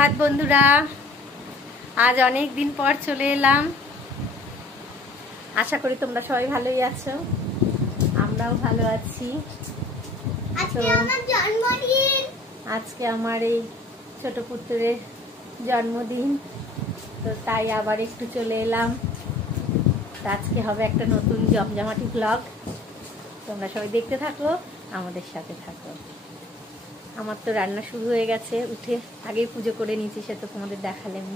সুপ্রভাত বন্ধুরা, আজ অনেক দিন পর চলে এলাম। আশা করি তোমরা সবাই ভালোই আছো, আমরাও ভালো আছি। আজকে আমার এই ছোট পুত্রের জন্মদিন, তো তাই আবার একটু চলে এলাম। আজকে হবে একটা নতুন জমজমাটি ব্লগ, তোমরা সবাই দেখতে থাকো, আমাদের সাথে থাকো। আমার তো রান্না শুরু হয়ে গেছে, উঠে আগেই পুজো করে নিয়েছি, সে তো তোমাদের দেখালাম।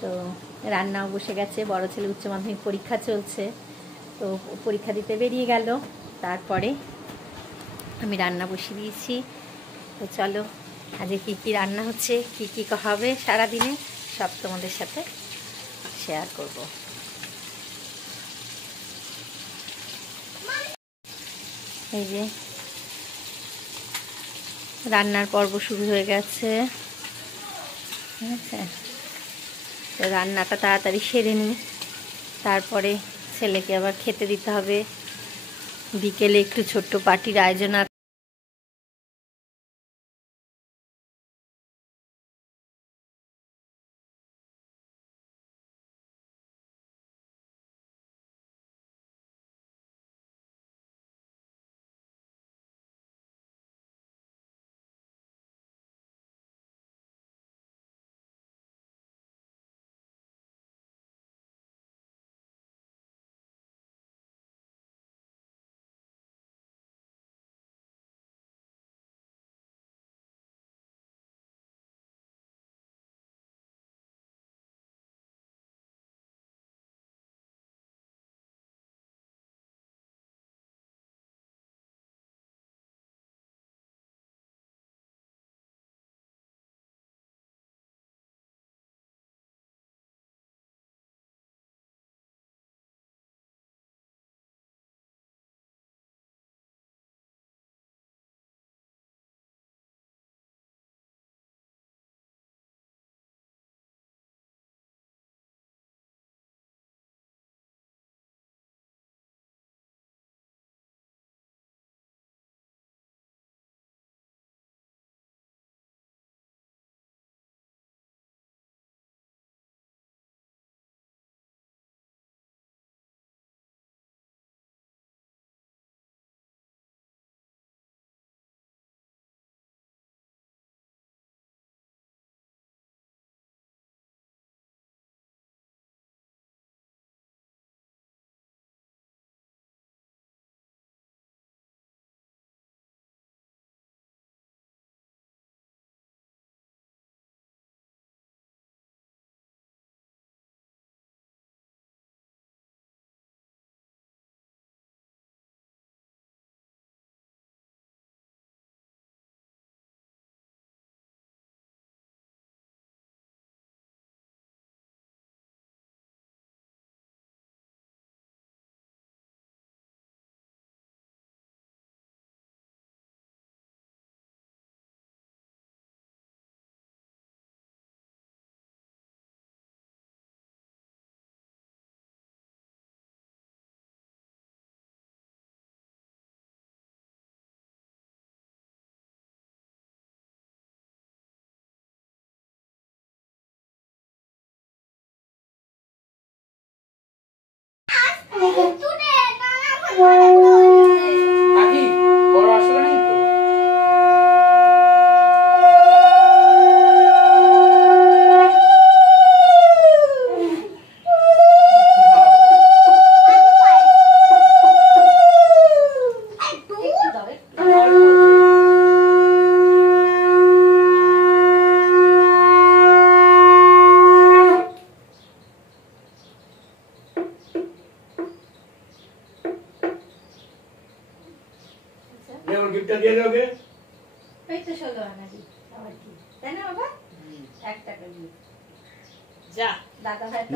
তো রান্নাও বসে গেছে, বড় ছেলে উচ্চ মাধ্যমিক পরীক্ষা চলছে, তো পরীক্ষা দিতে বেরিয়ে গেল, তারপরে আমি রান্না বসিয়ে দিয়েছি। তো চলো আজকে কী কী রান্না হচ্ছে, কী কী হবে সারাদিনে, সব তোমাদের সাথে শেয়ার করব। এই যে রান্নার পর্ব শুরু হয়ে গেছে, ঠিক আছে। তো রান্নাটা তাড়াতাড়ি সেরে নিই, তারপরে ছেলেকে আবার খেতে দিতে হবে। বিকেলে একটু ছোট্ট পার্টির আয়োজন আছে।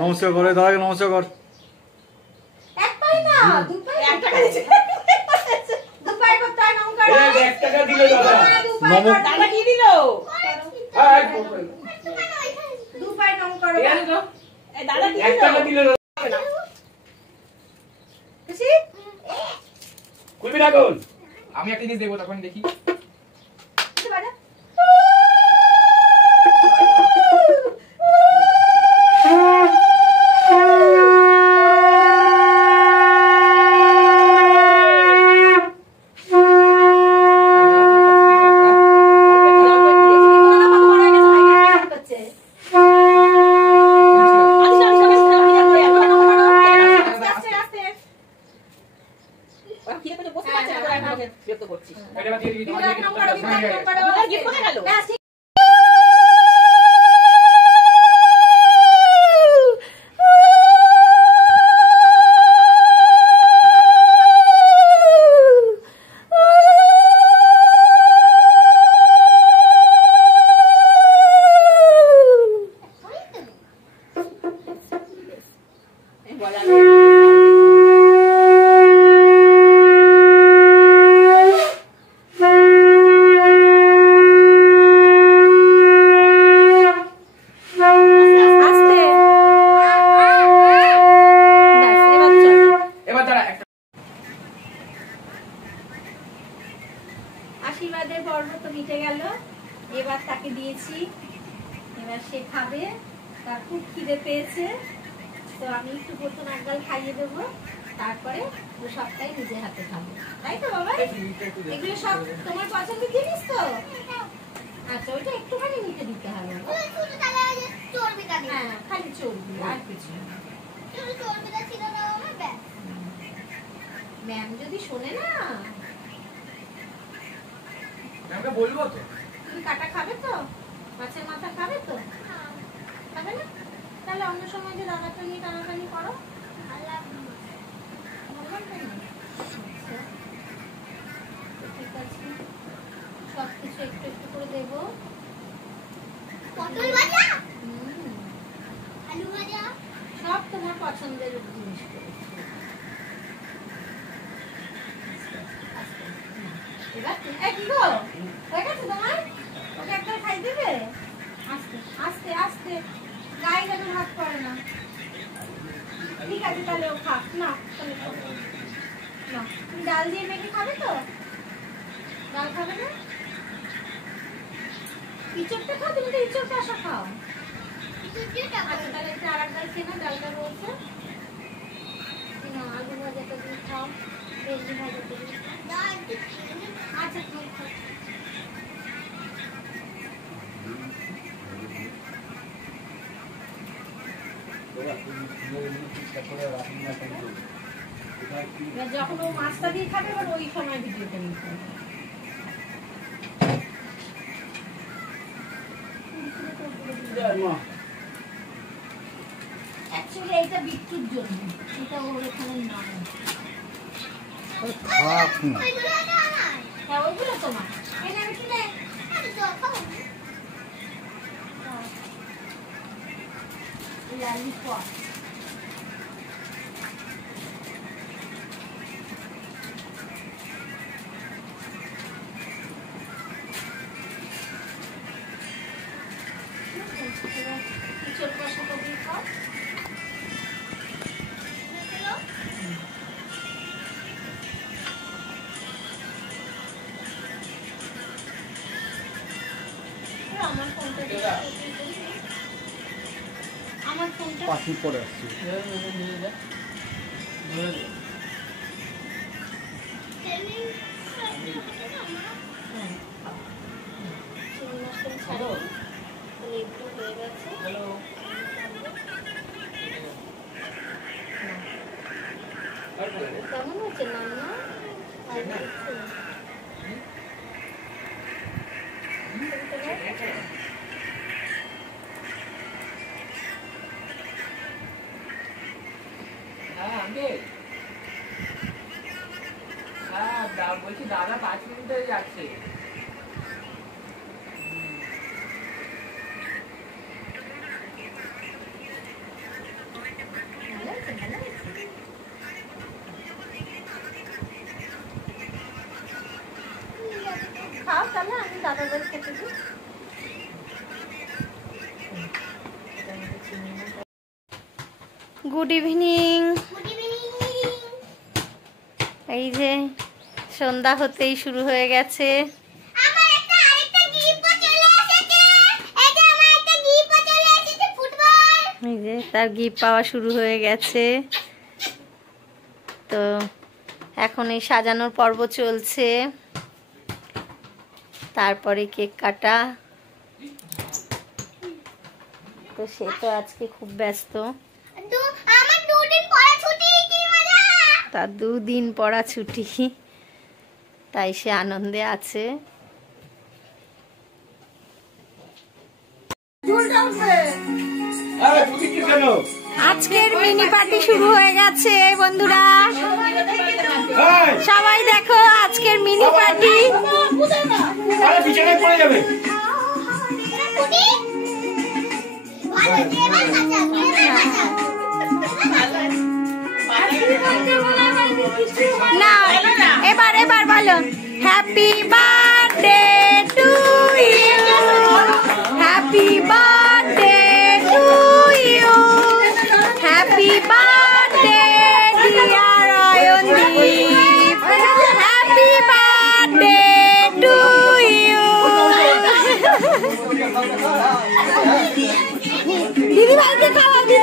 নমস্কার করে দাদাকে নমস্কার কর। আমি একটা জিনিস দেবো, তখন দেখি। খাবে, তার খুব খিদে পেয়েছে। তো আমি একটু প্রথম একগাল খাইয়ে দেবো, তারপরে সবটাই নিজের হাতে খাবো, তাই তো বাবা? এগুলো সব তোমার পছন্দের জিনিস তো? আচ্ছা, ওইটা একটুখানি নিতে দিতে হবে। হ্যাঁ, খালি চর্বি আর কিছু। ম্যাম যদি শোনে না, ম্যামকে বলবো তো। তুমি কাটা খাবে তো? মাছের মাথা খাবে তো? খাবে না? তাহলে অন্য সময় যে দাদাটা নিয়ে টানাটানি করো। ঠিক আছে, সবকিছু একটু একটু করে দেবো। সব তোমার পছন্দের জিনিস করেছি। এবার কি গো, হয়ে গেছে তোমার? ওকে একটা খাই দেবে? আস্তে আস্তে আস্তে, গায়ে যেন ভাত পড়ে না। ঠিক আছে, তাহলে ও খাক না। না, তুমি ডাল দিয়ে মেখে খাবে তো? ডাল খাবে না? ইঁচড়টা খাও, তুমি তো ইঁচড়টা আসা খাও। আচ্ছা, তাহলে একটা আর এক ডাল খেয়ে না, ডালটা রয়েছে না, আলু ভাজাটা দিয়ে খাও, ভেন্ডি ভাজাটা দিয়ে খাও। আচ্ছা, খাও খাও। যখন ও মাছটা দিয়ে খাবে, এবার ওই সময় ভিডিওটা নিতে হবে। অ্যাকচুয়ালি এইটা বিট্টুর জন্য, এটা ওর এখানে নয়। হ্যাঁ, ওইগুলো তোমার। এনে আমি কিনে ললিপপ। ছোট ছোট দিয়ে খাও। আমার ফোনটা পাখি পরে আসছে। কেমন হচ্ছে নান্না? বলছি দাদা 5 মিনিটে যাচ্ছে। খাও, তাহলে আমি দাদা বাড়ি খেতে দিই। Good evening. এই যে সন্ধ্যা হতেই শুরু হয়ে গেছে। এই যে তার গিফট পাওয়া শুরু হয়ে গেছে। তো এখন এই সাজানোর পর্ব চলছে, তারপরে কেক কাটা। তো সে তো আজকে খুব ব্যস্ত, তার 2 দিন পড়া ছুটি, তাই সে আনন্দে আছে। আজকের মিনি পার্টি শুরু হয়ে গেছে বন্ধুরা, সবাই দেখো আজকের মিনি পার্টি। না, এবার বলো happy birthday to you, happy birthday to you, happy birthday dear Ayandeep, happy birthday to you.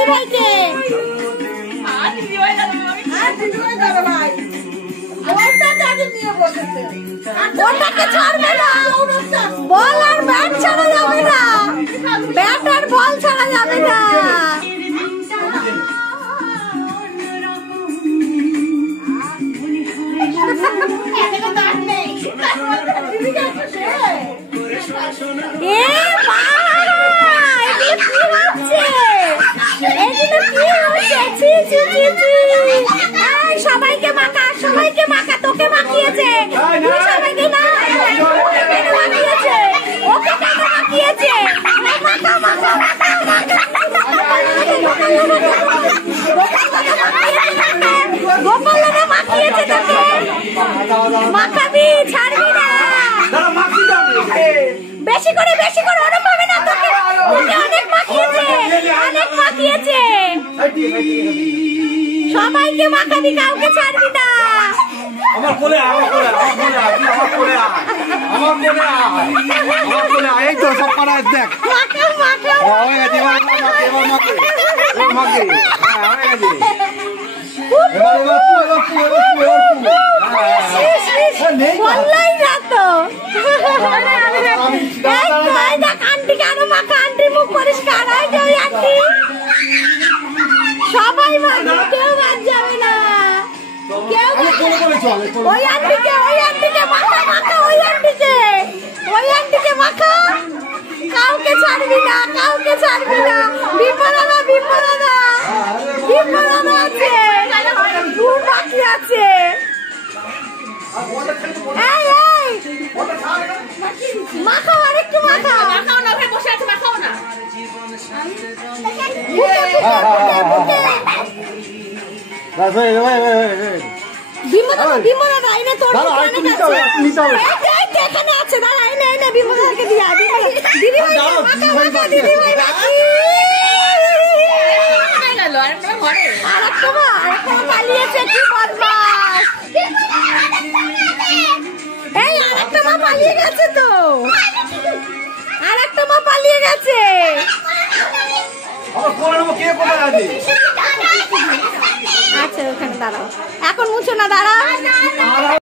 ভাইকে। ওটাকে ছাড়বে না, বল আর ব্যাট ছাড়া যাবে না, ব্যাট আর বল ছাড়া যাবে না। সবাইকে মাখা, সবাইকে মাখা, তোকে মাখিয়েছে, সবাইকে না মাখিয়েছে, ওকে কেন মাখিয়েছে, মাখা মাখা মাখা মাখা, গোপালনে মাখিয়েছে তোকে, মাখাবি, ছাড়বি না, বেশি করে ওরম ভাবে না, তোকে অনেক মাখিয়েছে, অনেক মাখিয়েছে, সবাইকে মাখাবি, কাউকে ছাড়বি না। আমার কোলে এই তো সব পাড়া দেখ হয়ে গেছে, বললাই না তো, আন্টিকে আরো মাখা, আন্টির মুখ পরিষ্কার হয় যে, ওই আন্টি সবাই মাখবে, কেউ বাদ যাবে না, কেউ ওই আন্টিকে মাখা মাখা, ওই আন্টিকে মাখা, কাউকে ছাড়বি না, কাউকে ছাড়বি না, বিপদ আছে, দূর বাকি আছে। মাখাও, আরেকটু মাখাও, না ভাই বসে আছে, মাখাও না, বিমলা এনে তোর এখানে আছে, দাঁড়া, এনে বিমলাকে দিয়া, দিদি ভাই আরেকটা পালিয়েছে, কি বদমাস, এই আরেকটা মা পালিয়ে গেছে তো, আরেকটা মা পালিয়ে গেছে, আচ্ছা ওখানে দাঁড়াও, এখন মুছো না, দাঁড়াও।